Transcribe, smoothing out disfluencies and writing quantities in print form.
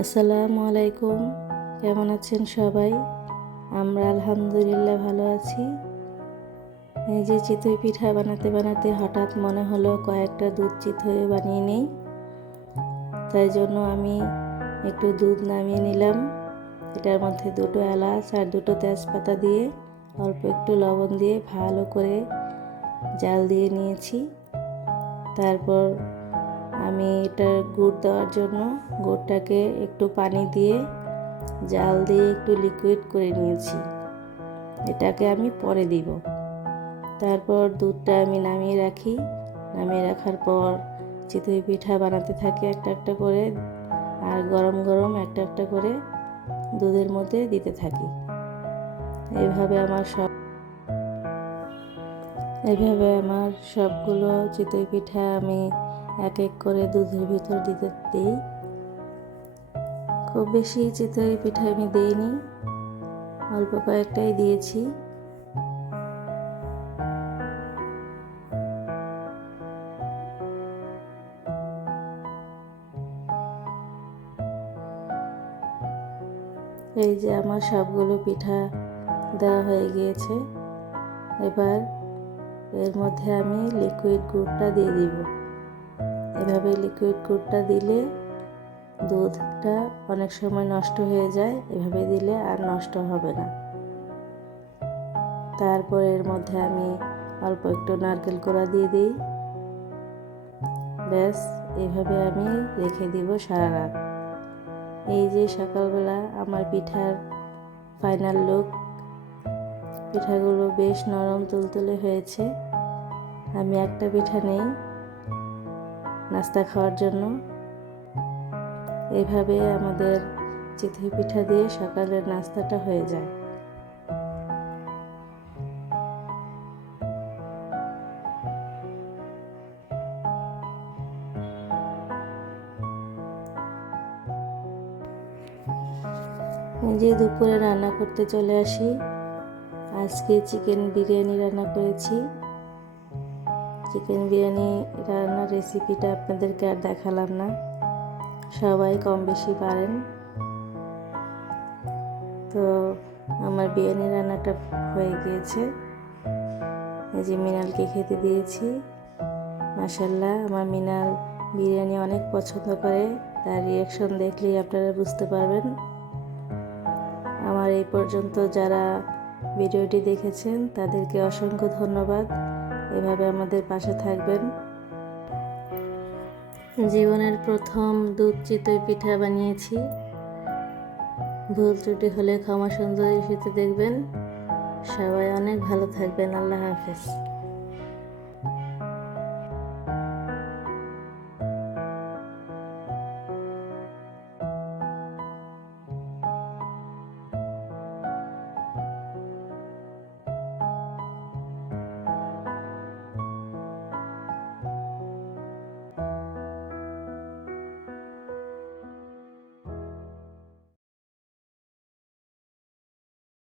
আসসালামু আলাইকুম। কেমন আছেন সবাই? আমরা আলহামদুলিল্লাহ ভালো আছি। এই যে চিতই পিঠা বানাতে বানাতে হঠাৎ মনে হলো কয়েকটা দুধ চিতই বানিয়ে নেই। তাই জন্য আমি একটু দুধ নামিয়ে নিলাম। এটার মধ্যে দুটো এলাচ আর দুটো তেজপাতা দিয়ে অল্প একটু লবণ দিয়ে ভালো করে জাল দিয়ে নিয়েছি। তারপর আমি এটার গুড় দেওয়ার জন্য গুড়টাকে একটু পানি দিয়ে জাল দিয়ে একটু লিকুইড করে নিয়েছি। এটাকে আমি পরে দিব। তারপর দুধটা আমি নামিয়ে রাখি। নামিয়ে রাখার পর চিতই পিঠা বানাতে থাকি একটা একটা করে, আর গরম গরম একটা একটা করে দুধের মধ্যে দিতে থাকি। এইভাবে আমার সবগুলো চিতই পিঠা আমি এক এক করে দুধের ভিতর দিতে দিই। খুব বেশি চিতই পিঠা আমি দিইনি, অল্প কয়েকটাই দিয়েছি। এই যে আমার সবগুলো পিঠা দেওয়া হয়ে গিয়েছে। এবার এর মধ্যে আমি লিকুইড গুড়টা দিয়ে দিব। এভাবে লিকুইড গুড়টা দিলে দুধটা অনেক সময় নষ্ট হয়ে যায়, এভাবে দিলে আর নষ্ট হবে না। তারপর এর মধ্যে আমি অল্প একটু নারকেল কোড়া দিয়ে দিই। ব্যাস, এইভাবে আমি রেখে দিব সারা রাত। এই যে সকালবেলা আমার পিঠার ফাইনাল লুক। পিঠাগুলো বেশ নরম তুলতুলে হয়েছে। আমি একটা পিঠা নেই নাস্তা খাওয়ার জন্য। এভাবে আমাদের চিতই পিঠা দিয়ে সকালের নাস্তাটা হয়ে যায়। যে দুপুরে রান্না করতে চলে আসি। আজকে চিকেন বিরিয়ানি রান্না করেছি। চিকেন বিরিয়ানি রান্নার রেসিপিটা আপনাদেরকে আর দেখালাম না, সবাই কম বেশি পারেন। তো আমার বিরিয়ানি রান্নাটা হয়ে গিয়েছে। এই যে মিনালকে খেতে দিয়েছি। মাশাআল্লাহ, আমার মিনাল বিরিয়ানি অনেক পছন্দ করে। তার রিয়াকশন দেখলেই আপনারা বুঝতে পারবেন। আমার এই পর্যন্ত যারা ভিডিওটি দেখেছেন তাদেরকে অসংখ্য ধন্যবাদ। এভাবে আমাদের পাশে থাকবেন। জীবনের প্রথম দুধ চিতই পিঠা বানিয়েছি। ভুল ত্রুটি হলে ক্ষমা সুন্দর দৃষ্টিতে দেখবেন। সবাই অনেক ভালো থাকবেন। আল্লাহ হাফেজ।